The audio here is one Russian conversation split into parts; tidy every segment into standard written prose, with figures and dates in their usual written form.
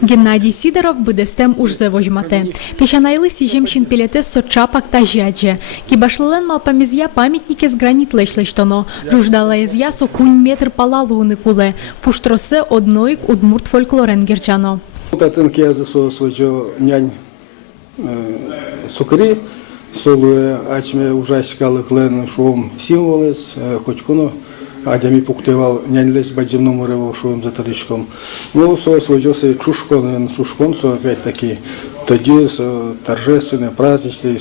Геннадий Сидоров быдестем ужзе возьмате. Пешанайлы сижем шинпилете сотчапак та жядже. Кибашлылен малпамезья памятники с гранит лешлештоно. Жуждала изья со кунь метр палалуны куле. Пуштросе одноик удмурт фольклорен герчано. Татын киязы свойчо нянь сукри, солуе ачме ужаськалык лен шуом символес, хоть куно. Адями пуктевал няньлес бадземному револ шуем за таричком. Ну, сводился чушкон, со опять-таки, тоді торжественное, праздничное,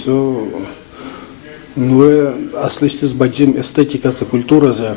ну, аслистис бадзем эстетика, за культура, за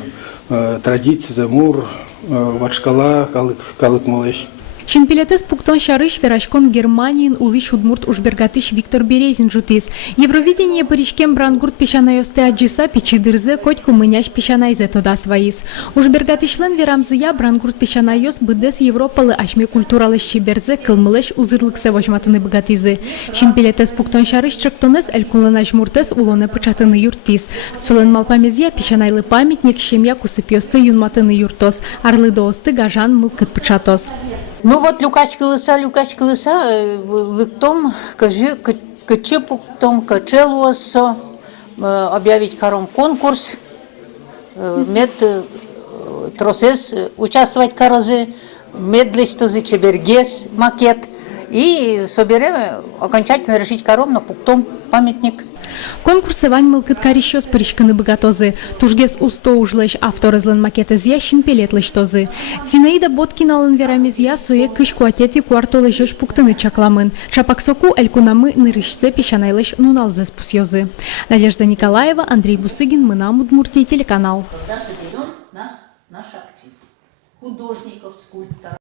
традиции, за мур, вачкала, калык малыш. Шинпилетес пуктон шарыш верашкон Германиян улыш удмурт ушбергатыш Виктор Березин жутис. Евровидение паришкем брангурт пешанайосте аджиса печидырзе котьку мыняш пешанайзе тода своис. Ушбергатышлен верамзыя брангурт пешанайос быдес Европалы ашме культуралы щеберзе кылмылеш узырлыксе вожматыны богатизы. Шинпилетес пуктон шарыш чактонес элькулана жмуртес улоне пычатыны юртис. Солен малпамезия пешанайлы памятник щемья кусыпьосты юнматыны юртос. Арлы доосты гажан мылкыт пычатос. Ну вот Люкачки лыса, лыктом, качи пуктом, качелуосо, объявить харом конкурс, мед тросес, участвовать карозе, медлистозы чебергес, макет, и соберем окончательно решить кором на пуктом памятник. Конкурсы вань мылкыт карищос паришканы богатозы. Тужгес усто ужлеш авторызлын макетезья шинпелетлыштозы. Зинаида Боткиналын верамезья сое кышку атети куартолы жош пуктыны чакламын. Шапаксоку элькунамы нырышсе пешанайлыш нуналзе спусьозы. Надежда Николаева, Андрей Бусыгин, Мынам Удмуртия, телеканал. Наш актив художников, скульпторов.